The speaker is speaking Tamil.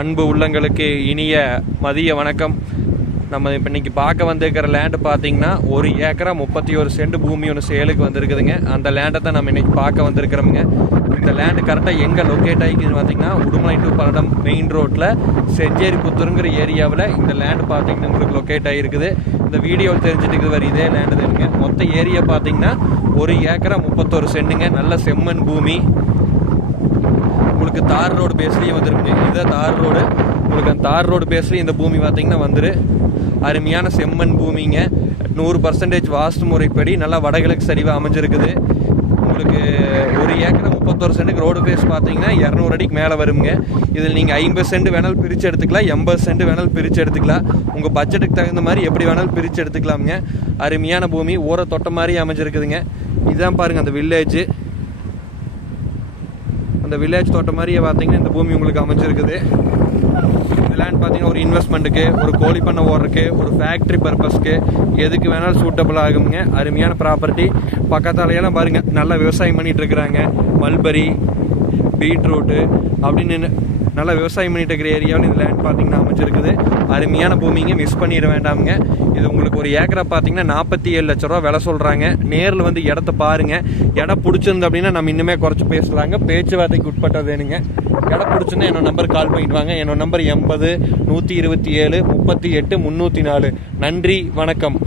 அன்பு உள்ளங்களுக்கு இனிய மதிய வணக்கம். நம்ம இப்போ இன்றைக்கி பார்க்க வந்திருக்கிற லேண்டு பார்த்தீங்கன்னா 1 ஏக்கரா 31 சென்ட் பூமி ஒன்று சேலுக்கு வந்திருக்குதுங்க. அந்த லேண்டை தான் நம்ம இன்றைக்கி பார்க்க வந்திருக்கிறோமுங்க. இந்த லேண்டு கரெக்டாக எங்கே லொக்கேட் ஆகிக்குதுன்னு பார்த்தீங்கன்னா உடுமலை டு பல்லடம் மெயின் ரோட்டில் செஞ்சேரிபுத்தூருங்கிற ஏரியாவில் இந்த லேண்டு பார்த்தீங்கன்னா உங்களுக்கு லொக்கேட் ஆகிருக்குது. இந்த வீடியோவில் தெரிஞ்சுட்டு வர இதே லேண்டு தானுங்க. மொத்த ஏரியா பார்த்தீங்கன்னா 1 ஏக்கரா 31 சென்ட்டுங்க. நல்ல செம்மண் பூமி. உங்களுக்கு தார் ரோடு பேஸ்லேயே வந்துருக்குங்க. இதுதான் தார் ரோடு. உங்களுக்கு அந்த தார் ரோடு பேஸ்லேயே இந்த பூமி பார்த்தீங்கன்னா வந்துரு அருமையான செம்மண் பூமிங்க. 100% வாஸ்து முறைப்படி நல்லா வடகிழக்கு சரிவாக அமைஞ்சிருக்குது. உங்களுக்கு 1 ஏக்கரா 31 சென்ட்டுக்கு ரோடு பேஸ் பார்த்தீங்கன்னா 200 அடிக்கு மேலே வருங்க. இதில் நீங்கள் 50 சென்ட் வேணாலும் பிரித்து எடுத்துக்கலாம், 80 சென்ட் வேணாலும் பிரித்து எடுத்துக்கலாம். உங்கள் பட்ஜெட்டுக்கு தகுந்த மாதிரி எப்படி வேணாலும் பிரித்து எடுத்துக்கலாமுங்க. அருமையான பூமி, ஊரை தொட்ட மாதிரி அமைஞ்சிருக்குதுங்க. இதுதான் பாருங்கள் அந்த வில்லேஜ். அந்த வில்லேஜ் தோட்ட மாதிரியே பார்த்தீங்கன்னா இந்த பூமி உங்களுக்கு அமைஞ்சிருக்குது. இந்த லேண்ட் பார்த்தீங்கன்னா ஒரு இன்வெஸ்ட்மெண்ட்டுக்கு, ஒரு கோழி பண்ணை ஓடுறதுக்கு, ஒரு ஃபேக்ட்ரி பர்பஸ்க்கு எதுக்கு வேணாலும் சூட்டபிள் ஆகுங்க. அருமையான ப்ராப்பர்ட்டி. பக்கத்தாலையெல்லாம் பாருங்கள் நல்லா விவசாயம் பண்ணிகிட்டு இருக்கிறாங்க. மல்பரி, பீட்ரூட்டு அப்படின்னு நல்லா விவசாயம் பண்ணிட்டு இருக்கிற ஏரியாவில் இந்த லேண்ட் பார்த்தீங்கன்னா அமைஞ்சிருக்குது. அருமையான பூமிங்க, மிஸ் பண்ணிட வேண்டாமுங்க. இது உங்களுக்கு ஒரு ஏக்கரா பார்த்தீங்கன்னா 47 லட்ச ரூபா விலை சொல்கிறாங்க. நேரில் வந்து இடத்த பாருங்கள். இடம் பிடிச்சிருந்து அப்படின்னா நம்ம இன்னுமே குறைச்சி பேசலாங்க. பேச்சுவார்த்தைக்கு உட்பட்டது வேணுங்க. இடம் பிடிச்சுன்னா என்னோட நம்பர் கால் பண்ணிட்டு வாங்க. என்னோட நம்பர் 80 127 38 304. நன்றி, வணக்கம்.